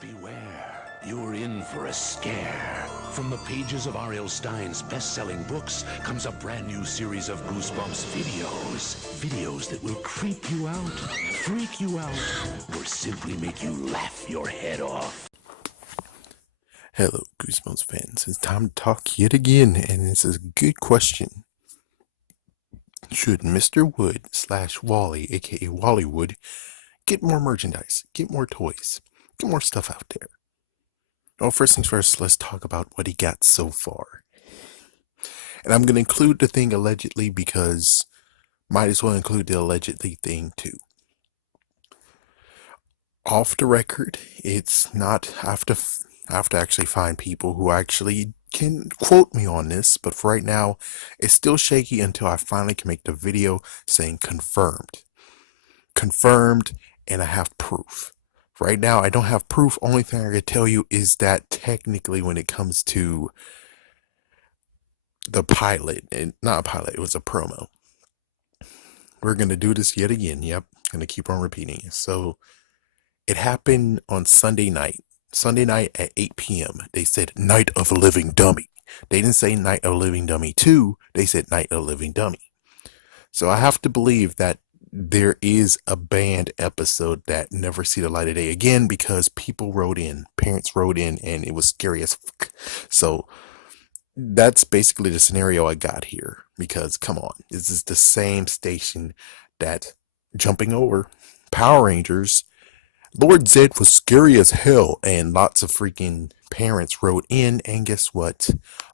Beware, you're in for a scare. From the pages of R.L. Stein's best-selling books comes a brand new series of Goosebumps videos. Videos that will creep you out, freak you out, or simply make you laugh your head off. Hello, Goosebumps fans. It's time to talk yet again, and this is a good question. Should Mr. Wood / Wally, aka Wally Wood, get more merchandise, get more toys, get more stuff out there? Well, first things first, let's talk about what he got so far. And I'm going to include the thing allegedly because might as well include the allegedly thing too. Off the record, it's not, I have to actually find people who actually can quote me on this, but for right now, it's still shaky until I finally can make the video saying confirmed. Confirmed, and I have proof. Right now, I don't have proof. Only thing I can tell you is that technically when it comes to the pilot, and not a pilot, it was a promo. We're going to do this yet again. Yep, going to keep on repeating it. So it happened on Sunday night. Sunday night at 8 p.m. They said Night of a Living Dummy. They didn't say Night of a Living Dummy 2. They said Night of a Living Dummy. So I have to believe that there is a banned episode that never see the light of day again because people wrote in, parents wrote in, and it was scary as fuck. So that's basically the scenario I got here because come on, this is the same station that jumping over Power Rangers. Lord Zed was scary as hell, and lots of freaking parents wrote in, and guess what?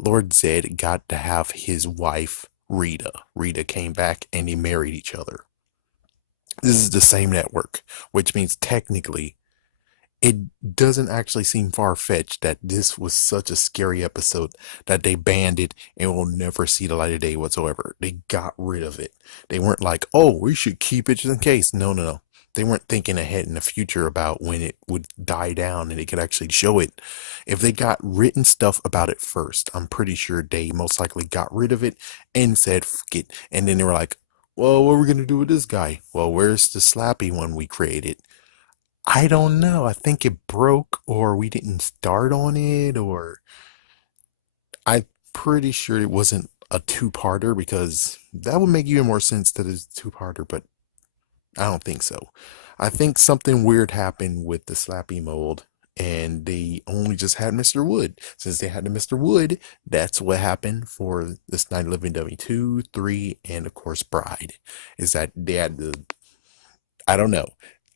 Lord Zed got to have his wife, Rita. Rita came back, and they married each other. This is the same network, which means technically, it doesn't actually seem far-fetched that this was such a scary episode that they banned it and will never see the light of day whatsoever. They got rid of it. They weren't like, oh, we should keep it just in case. No, no, no. They weren't thinking ahead in the future about when it would die down and they could actually show it. If they got written stuff about it first, I'm pretty sure they most likely got rid of it and said, fuck it. And then they were like, well, what are we going to do with this guy? Well, where's the slappy one we created? I don't know. I think it broke or we didn't start on it or I'm pretty sure it wasn't a two-parter because that would make even more sense that it's a two-parter, but I don't think so. I think something weird happened with the Slappy mold and they only just had Mr. Wood. Since they had the Mr. Wood, that's what happened for this Night of Living Dummy 2, 3, and of course Bride. Is that they had the, I don't know.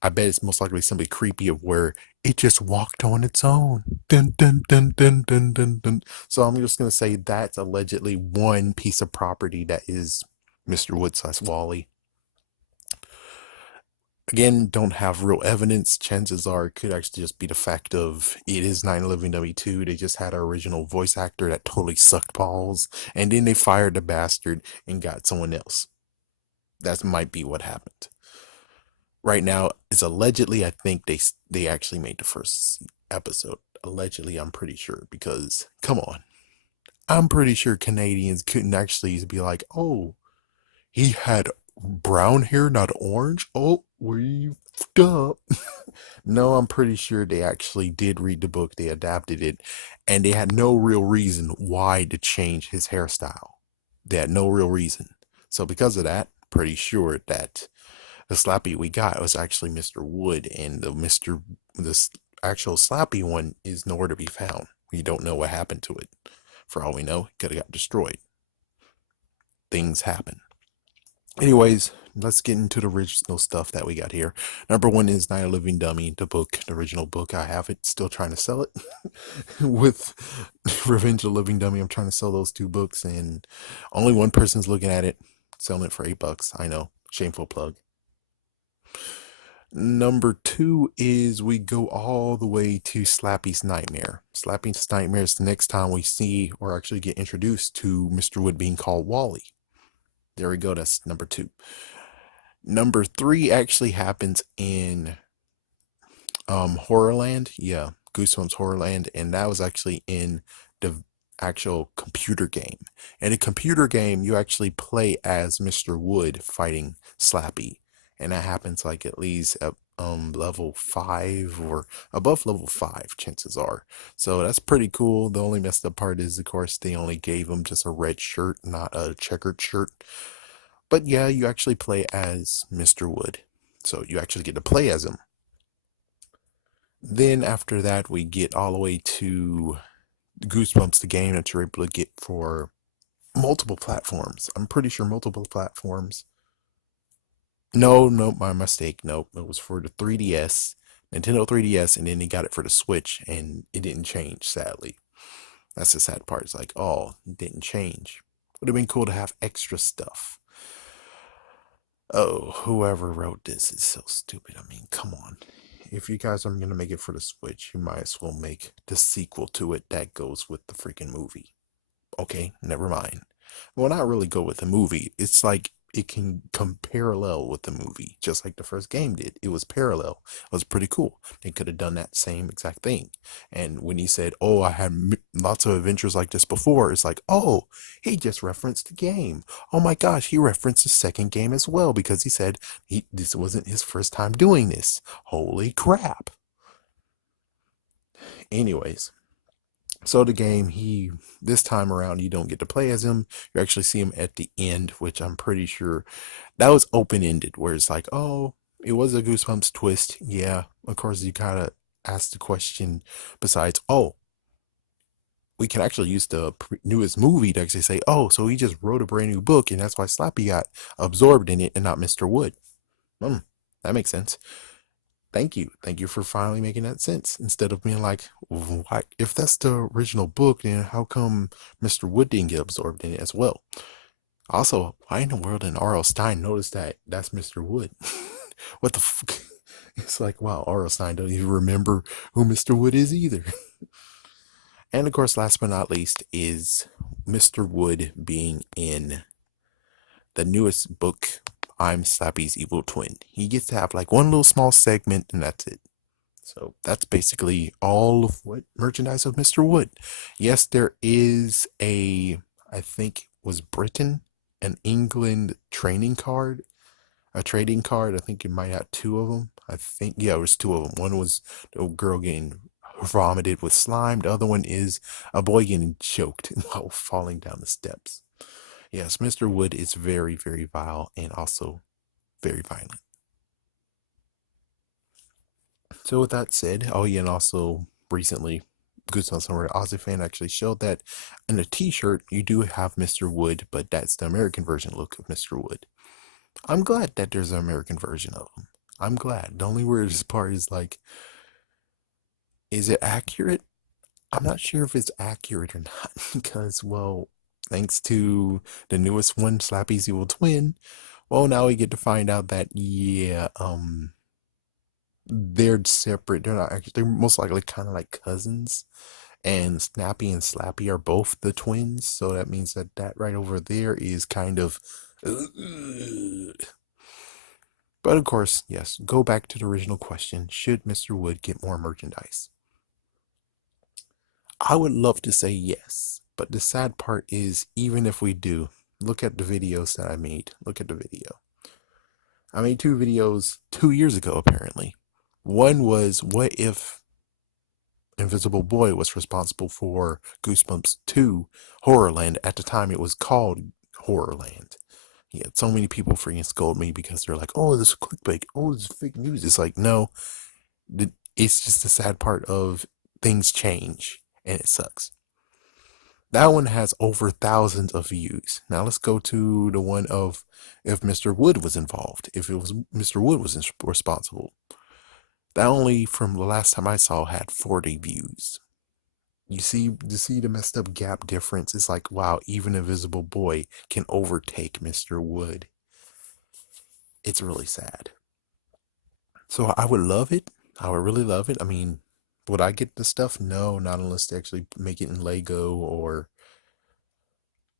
I bet it's most likely something creepy of where it just walked on its own. Dun, dun, dun, dun, dun, dun, dun. So I'm just going to say that's allegedly one piece of property that is Mr. Wood / Wally. Again, don't have real evidence. Chances are it could actually just be the fact of it is 9/11/W2. They just had our original voice actor that totally sucked balls, and then they fired the bastard and got someone else. That might be what happened. Right now, it's allegedly. I think they actually made the first episode. Allegedly, I'm pretty sure because come on, I'm pretty sure Canadians couldn't actually be like, oh, he had brown hair, not orange. Oh, we fucked up. No, I'm pretty sure they actually did read the book. They adapted it, and they had no real reason why to change his hairstyle. They had no real reason. So because of that, pretty sure that the Slappy we got was actually Mr. Wood, and this actual Slappy one is nowhere to be found. We don't know what happened to it. For all we know, it could have got destroyed. Things happen. Anyways, let's get into the original stuff that we got here. Number one is Night of Living Dummy, the book, the original book. I have it, still trying to sell it. With Revenge of the Living Dummy, I'm trying to sell those two books, and only one person's looking at it, selling it for $8. I know, shameful plug. Number two is we go all the way to Slappy's Nightmare. Slappy's Nightmare is the next time we see or actually get introduced to Mr. Wood being called Wally. There we go. That's number two. Number three actually happens in Horrorland. Yeah, Goosebumps Horrorland, and that was actually in the actual computer game. In a computer game, you actually play as Mr. Wood fighting Slappy, and that happens like at least at level 5 or above level 5, chances are. So that's pretty cool. The only messed up part is, of course, they only gave him just a red shirt, not a checkered shirt. But yeah, you actually play as Mr. Wood, so you actually get to play as him. Then after that, we get all the way to Goosebumps, the game that you're able to get for multiple platforms. I'm pretty sure multiple platforms. No, no, my mistake. Nope, it was for the 3DS, Nintendo 3DS, and then he got it for the Switch, and it didn't change, sadly. That's the sad part. It's like, oh, it didn't change. Would have been cool to have extra stuff. Oh, whoever wrote this is so stupid. I mean, come on. If you guys are going to make it for the Switch, you might as well make the sequel to it that goes with the freaking movie. Okay, never mind. Well, not really go with the movie. It's like it can come parallel with the movie, just like the first game did. It was parallel. It was pretty cool. They could have done that same exact thing. And when he said, "Oh, I had lots of adventures like this before," it's like, "Oh, he just referenced the game. Oh my gosh, he referenced the second game as well because he said this wasn't his first time doing this. Holy crap!" Anyways, so the game, this time around, you don't get to play as him. You actually see him at the end, which I'm pretty sure that was open ended, where it's like, oh, it was a Goosebumps twist. Yeah, of course, you gotta ask the question. Besides, oh, we can actually use the newest movie to actually say, oh, so he just wrote a brand new book, and that's why Slappy got absorbed in it and not Mr. Wood. That makes sense. Thank you. Thank you for finally making that sense. Instead of being like, why, if that's the original book, then how come Mr. Wood didn't get absorbed in it as well? Also, why in the world did R.L. Stein notice that that's Mr. Wood? What the fuck? It's like, wow, R.L. Stein don't even remember who Mr. Wood is either. And of course, last but not least, is Mr. Wood being in the newest book, I'm Slappy's Evil Twin. He gets to have like one little small segment, and that's it. So that's basically all of what merchandise of Mr. Wood. Yes, there is I think was Britain, an England training card, a trading card. I think you might have two of them. I think, yeah, it was two of them. One was the girl getting vomited with slime. The other one is a boy getting choked while falling down the steps. Yes, Mr. Wood is very, very vile and also very violent. So with that said, oh yeah, and also recently, Goosebumps Summer Ozzy fan actually showed that in a t-shirt you do have Mr. Wood, but that's the American version look of Mr. Wood. I'm glad that there's an American version of him. I'm glad. The only weirdest part is like, is it accurate? I'm not sure if it's accurate or not because, well, thanks to the newest one, Slappy's Evil Twin, well, now we get to find out that, yeah, they're separate. They're not actually, they're most likely kind of like cousins. And Snappy and Slappy are both the twins. So that means that that right over there is kind of. But of course, yes, go back to the original question. Should Mr. Wood get more merchandise? I would love to say yes. But the sad part is, even if we do, look at the videos that I made. Look at the video. I made two videos 2 years ago, apparently. One was, what if Invisible Boy was responsible for Goosebumps 2 Horrorland? At the time, it was called Horrorland. Yeah, so many people freaking scold me because they're like, oh, this is clickbait. Oh, this is fake news. It's like, no, it's just the sad part of things change and it sucks. That one has over thousands of views. Now let's go to the one of if Mr. Wood was involved, if it was Mr. Wood was responsible. That only from the last time I saw had 40 views. You see the messed up gap difference? It's like, wow, even Invisible Boy can overtake Mr. Wood. It's really sad. So I would love it. I would really love it. I mean, would I get the stuff? No, not unless they actually make it in Lego, or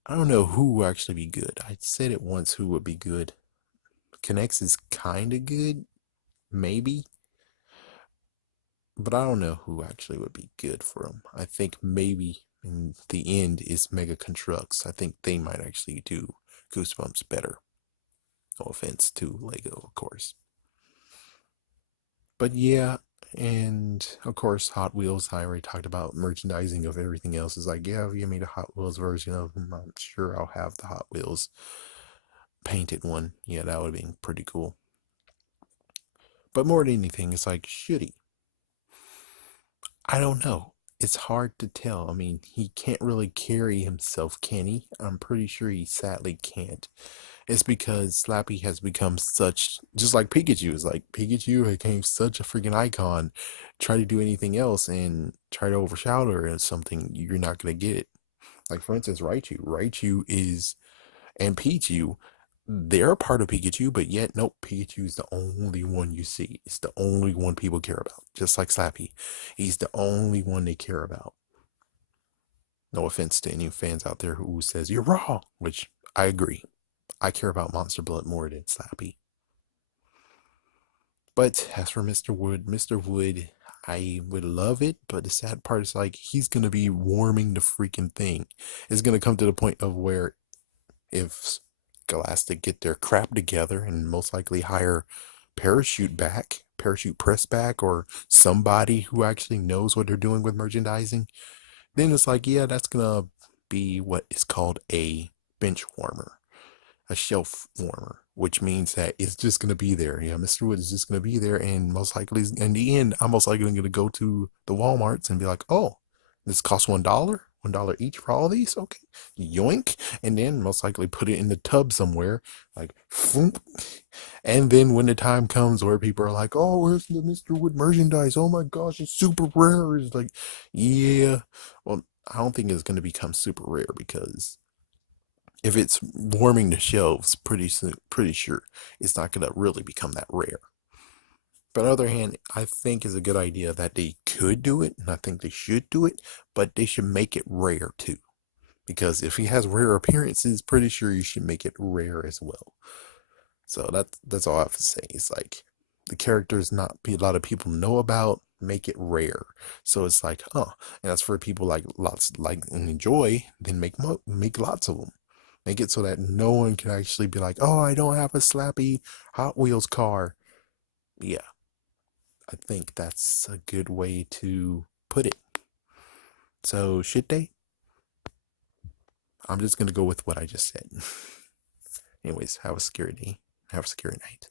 I don't know who would actually be good. I said it once who would be good. Connects is kind of good, maybe. But I don't know who actually would be good for them. I think maybe in the end is Mega Constructs. I think they might actually do Goosebumps better. No offense to Lego, of course. But yeah, and of course, Hot Wheels. I already talked about merchandising of everything else. Is like, yeah, if you made a Hot Wheels version of them, I'm sure I'll have the Hot Wheels painted one. Yeah, that would have been pretty cool. But more than anything, it's like, should he? I don't know. It's hard to tell. I mean, he can't really carry himself, can he? I'm pretty sure he sadly can't. It's because Slappy has become such, just like Pikachu. Is like Pikachu became such a freaking icon. Try to do anything else and try to overshadow or something, you're not gonna get it. Like for instance, Raichu. Raichu is and Pichu. They're a part of Pikachu, but yet nope, Pikachu is the only one you see. It's the only one people care about. Just like Slappy, he's the only one they care about. No offense to any fans out there who says you're wrong, which I agree. I care about Monster Blood more than Slappy. But as for Mr. Wood, I would love it, but the sad part is like he's gonna be warming the freaking thing. It's gonna come to the point of where if Scholastic get their crap together and most likely hire Parachute Press back, or somebody who actually knows what they're doing with merchandising, then it's like, yeah, that's gonna be what is called a bench warmer, a shelf warmer, which means that it's just gonna be there. Yeah, Mr. Wood is just gonna be there, and most likely in the end, I'm most likely gonna go to the Walmarts and be like, oh, this costs $1 each for all these. Okay, yoink, and then most likely put it in the tub somewhere, like, foomp. And then when the time comes where people are like, oh, where's the Mr. Wood merchandise? Oh my gosh, it's super rare. It's like, yeah, well, I don't think it's gonna become super rare because if it's warming the shelves, pretty soon, pretty sure it's not going to really become that rare. But on the other hand, I think it's a good idea that they could do it, and I think they should do it, but they should make it rare too. Because if he has rare appearances, pretty sure you should make it rare as well. So that's all I have to say. It's like the characters not a lot of people know about, make it rare. So it's like, huh, and that's for people like lots like and enjoy. Then make lots of them. Make it so that no one can actually be like, oh, I don't have a Slappy Hot Wheels car. Yeah, I think that's a good way to put it. So should they? I'm just gonna go with what I just said. Anyways, have a scary day. Have a scary night.